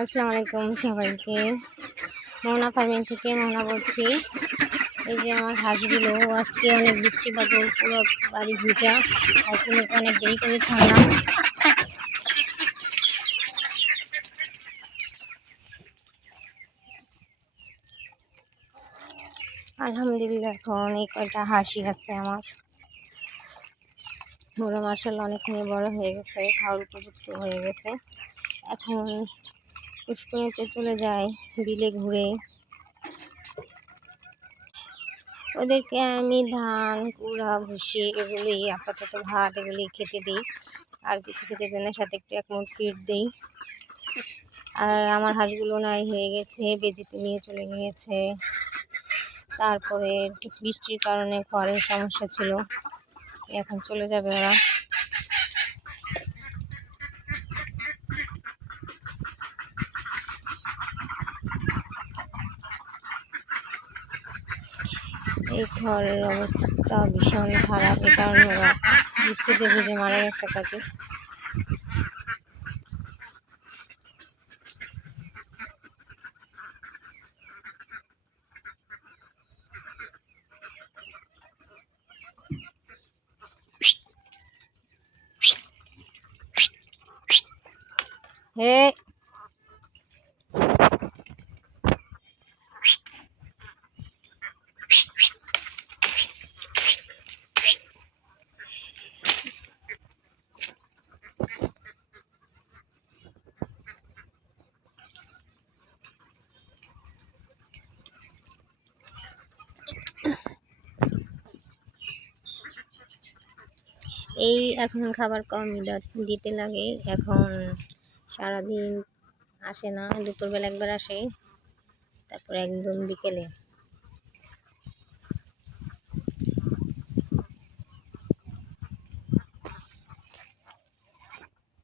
আসসালামু আলাইকুম সবাইকে। মোহনা ফার্মিং থেকে মোহনা বলছি। এই যে আমার হাঁসগুলো আজকে অনেক বৃষ্টি বাদল, পুরো বাড়ি ভিজা। হাঁসগুলোকে অনেক দেরি করে ছাড়লাম। আলহামদুলিল্লাহ এখন এই কয়টা হাঁসই আছে আমার। ওরা মাশাআল্লাহ অনেকখানি বড় হয়ে গেছে, খাওয়ার উপযুক্ত হয়ে গেছে। এখন পুষ্করিতে চলে যায় বিলে ঘুরে। ওদেরকে আমি ধান, কুড়া, ভুসি এগুলি, আপাতত ভাত এগুলি খেতে দিই। আর কিছু খেতে দিই না, সাথে একটু এক মুঠ ফিড দিই। আর আমার হাঁসগুলো নাই হয়ে গেছে, বেজিতে নিয়ে চলে গিয়েছে। তারপরে বৃষ্টির কারণে খড়ের সমস্যা ছিল, এখন চলে যাবে ওরা। এই খড়ের অবস্থা ভীষণ খারাপ, এই কারণে ওরা বৃষ্টিতে ভিজে মারা গেছে কাকি। Hey. এই এখন খাবার কম দিতে লাগে। এখন সারাদিন আসে না, দুপুরবেলা একবার আসে, তারপর একদম বিকেলে।